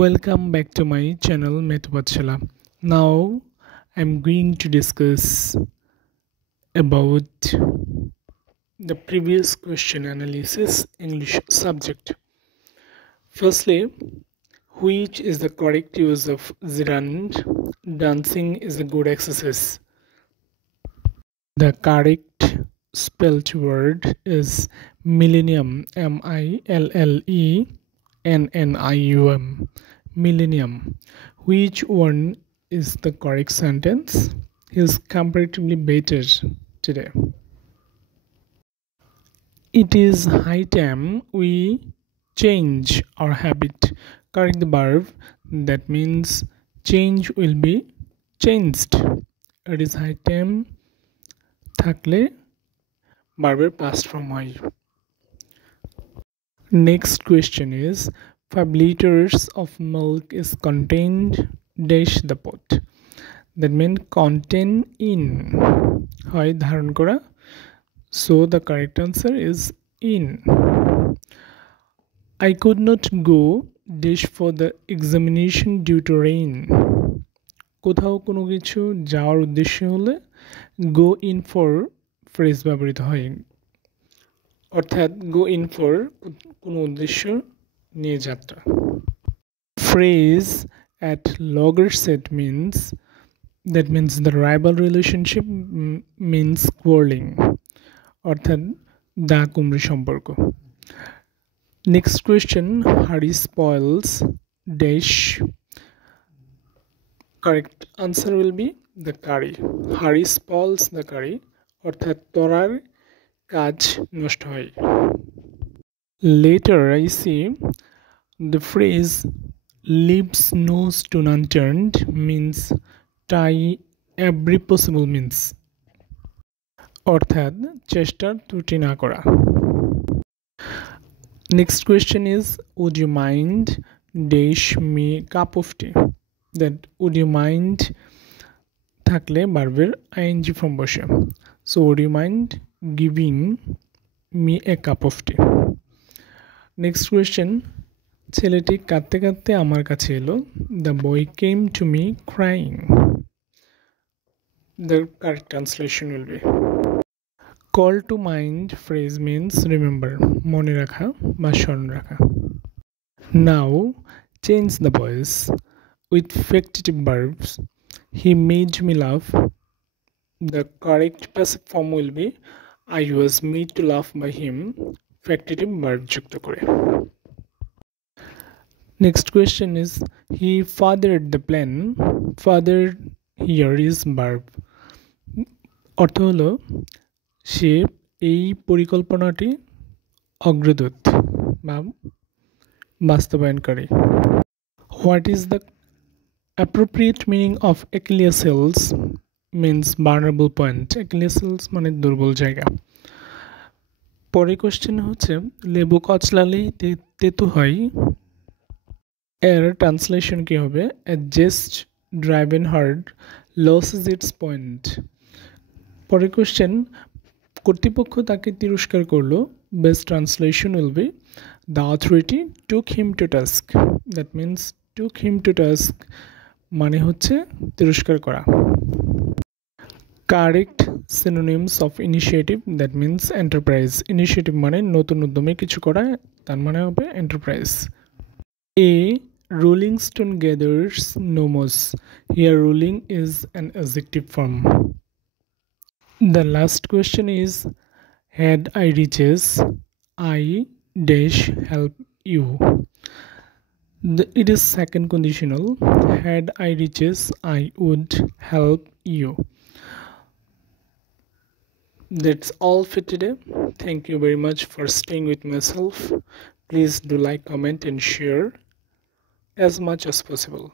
Welcome back to my channel Metapachala. Now I'm going to discuss about the previous question analysis English subject. Firstly, which is the correct use of gerund? Dancing is a good exercise. The correct spelled word is millennium, millennium, millennium. Which one is the correct sentence? He is comparatively better today. It is high time we change our habit. Correct the verb. That means change will be changed. It is high time থাকলে verb past form হয়. Next question is 5 liters of milk is contained dash the pot. That means contain in হয় ধারণ করা. So the correct answer is in. I could not go dash for the examination due to rain. কোথাও কোনো কিছু যাওয়ার উদ্দেশ্য হলে go in for phrase ব্যবহৃত হয়, অর্থাৎ go in for কোনো উদ্দেশ্য নিয়ে যাত্রা. Phrase at loggerset means the rival relationship means quarreling, অর্থাৎ দা কুমড়ি সম্পর্ক. Next question, Harry spoils dash. Correct answer will be the curry. Harry spoils the curry, অর্থাৎ তরার কাজ নষ্ট হয়. Later I see the phrase leaves no stone unturned means try every possible means, অর্থাৎ চেষ্টার ত্রুটি না করা. Next question is would you mind dash me cup of tea. That would you mind থাকলে ভার্বের ing form বসে. So would you mind giving me a cup of tea. Next question, ছেলেটি কাঁদতে কাঁদতে আমার কাছে এলো. The boy came to me crying. The correct translation will be call to mind phrase means remember, মনে রাখা বা স্মরণ রাখা. Now change the voice with factitive verbs. He made me laugh. The correct passive form will be I was made to laugh by him. Factitive verb যুক্ত করে. Next question is he fathered the plan. Father here is verb. অর্থ হলো সে এই পরিকল্পনাটি অগ্রদূত বা বাস্তবায়নকারী. What is the appropriate meaning of Achilles heels? Means vulnerable point. Achilles heels মানে দুর্বল জায়গা. পরের কোশ্চেন হচ্ছে লেবু কচলালেই তেতো হয়, এর ট্রান্সলেশন কি হবে? A jest driven hard loses its point. পরের কোশ্চেন কর্তৃপক্ষ তাকে তিরস্কার করলো. Best translation will be the authority took him to task. That means took him to task মানে হচ্ছে তিরস্কার করা. Correct synonyms of initiative, that means enterprise. Initiative মানে নতুন উদ্যমে কিছু করা, তার মানে হবে enterprise. A rolling stone gathers no moss. Here rolling is an adjective form. The last question is had I riches I dash help you. It is second conditional. Had I riches I would help you. That's all for today. Thank you very much for staying with myself. Please do like, comment and share as much as possible.